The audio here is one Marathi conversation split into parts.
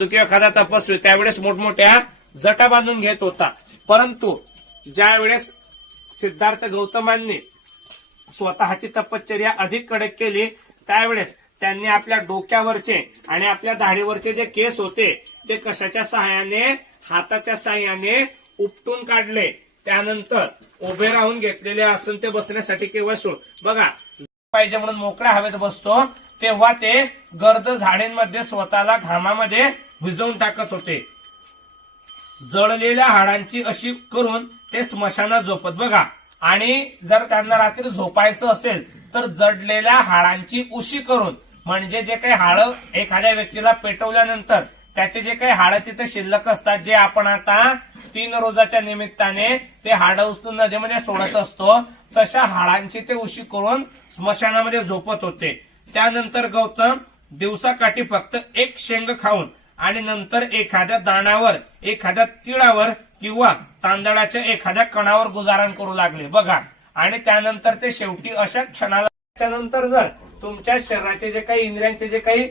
किंवा एखादा तपस्वी त्यावेळेस मोठमोठ्या जटा बांधून घेत होता. परंतु ज्या वेळेस सिद्धार्थ गौतमांनी स्वतःची तपश्चर्या अधिक कडक केली त्यावेळेस त्यांनी आपल्या डोक्यावरचे आणि आपल्या दाढीवरचे जे केस होते ते कशाच्या सहाय्याने हाताच्या सहाय्याने उपटून काढले. त्यानंतर उभे राहून घेतलेले आसन ते बसण्यासाठी किंवा सोड. बघा पाहिजे म्हणून मोकळ्या हवेत बसतो तेव्हा ते गर्द झाडेंमध्ये स्वतःला घामामध्ये भिजवून टाकत होते. जळलेल्या हाडांची अशी करून ते स्मशानात झोपत बघा. आणि जर त्यांना रात्री झोपायचं असेल तर जडलेल्या हाडांची उशी करून म्हणजे जे काही हाड एखाद्या व्यक्तीला पेटवल्यानंतर त्याचे जे काही हाड तिथे शिल्लक असतात जे आपण आता तीन रोजाच्या निमित्ताने ते हाड उचलून नदीमध्ये सोडत असतो तशा हाडांची ते उशी करून स्मशानामध्ये झोपत होते. त्यानंतर गौतम दिवसाकाठी फक्त एक शेंग खाऊन आणि नंतर एखाद्या दाणावर एखाद्या तिळावर किंवा तांदळाच्या एखाद्या कणावर गुजारण करू लागले. बघा आणि त्यानंतर ते शेवटी अशा क्षणाला नंतर जर तुमच्या शरीराचे जे काही इंद्रियांचे जे काही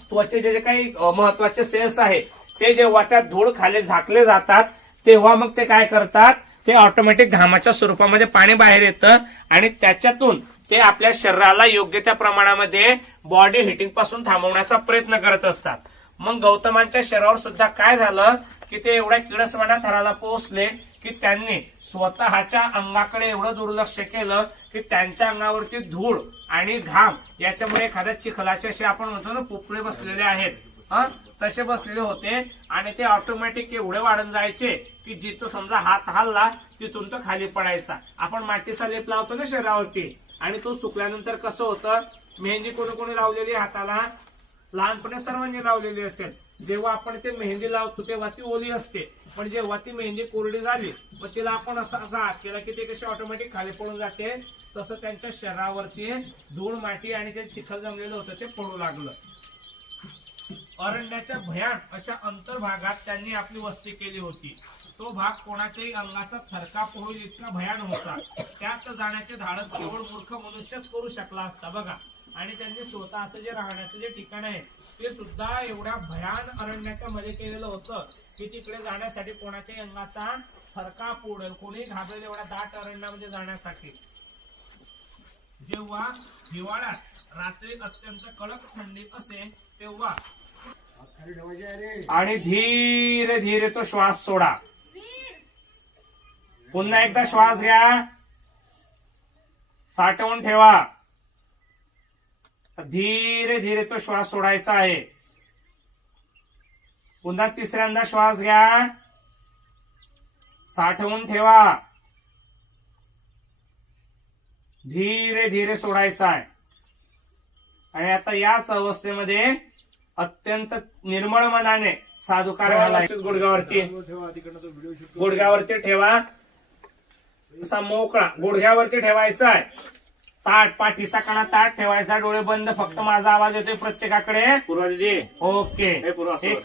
त्वचेचे जे काही महत्त्वाचे सेल्स आहे ते जेव्हा त्या धूळ खाली झाकले जातात तेव्हा मग ते काय करतात? ते ऑटोमॅटिक घामाच्या स्वरूपामध्ये पाणी बाहेर येतं आणि त्याच्यातून ते आपल्या शरीराला योग्य त्या प्रमाणामध्ये बॉडी हिटिंगपासून थांबवण्याचा प्रयत्न करत असतात. मग गौतमांच्या शरीरावर सुद्धा काय झालं की ते एवढ्या किडसवाण्या थराला पोहोचले की त्यांनी स्वतःच्या अंगाकडे एवढं दुर्लक्ष केलं की त्यांच्या अंगावरती धूळ आणि घाम याच्यामुळे एखाद्या चिखलाचे असे आपण म्हणतो ना पोपळे बसलेले आहेत. हा? तसे बसलेले होते आणि ते ऑटोमॅटिक एवढे वाढून जायचे की जिथं समजा हात हल्ला तिथून तो खाली पडायचा. आपण मातीचा लेप लावतो ना शरीरावरती आणि तो सुकल्यानंतर कसं होतं मेहंदी कोणी कोणी लावलेली हाताला लहानपणी सर्वांनी लावलेली असेल. जेव्हा आपण ते मेहंदी लावतो तेव्हा ती ओली असते. पण जेव्हा ती मेहंदी कोरडी झाली मग तिला आपण असा असा हात केला की ते कशी ऑटोमॅटिक खाली पडून जाते. तसं त्यांच्या शरीरावरती धूळ माती आणि ते चिखल जमलेलं होतं ते पडू लागलं. अरण्याच्या भयान अशा अंतर्भागात त्यांनी आपली वस्ती केली होती. तो भाग कोणाच्याही अंगाचा थरकाप होईल इतका भयान होता. त्यात जाण्याचे धाडस केवळ मूर्ख मनुष्यच करू शकला असता बघा. आणि त्यांनी स्वतःचं जे राहण्याचं जे ठिकाण आहे ते सुद्धा एवढ्या भयान अरण्याच्या मध्ये केलेलं होतं की तिकडे जाण्यासाठी कोणाच्याही अंगाचा थरकाप उडेल कोणी घाबरेल एवढ्या दाट अरण्यामध्ये जाण्यासाठी. जेव्हा हिवाळ्यात रात्री अत्यंत कडक थंडी असेल तेव्हा आणि धीरे धीरे तो श्वास सोडा. पुन्हा एकदा श्वास घ्या. साठवून ठेवा. धीरे धीरे तो श्वास सोडायचा आहे. पुन्हा तिसऱ्यांदा श्वास घ्या. साठवून ठेवा. धीरे धीरे सोडायचा आहे. आणि आता याच अवस्थेमध्ये अत्यंत निर्मळ मनाने साधुकार घालायचे गुडघ्यावरती गुडघ्यावरती ठेवा. असा मोकळा. गुडघ्यावरती ठेवायचा आहे ताट पाठीचा कणा ताट ठेवायचा. डोळे बंद. फक्त माझा आवाज येतोय प्रत्येकाकडे. पूर्वा दिदी ओके. हे पूर्वा. एक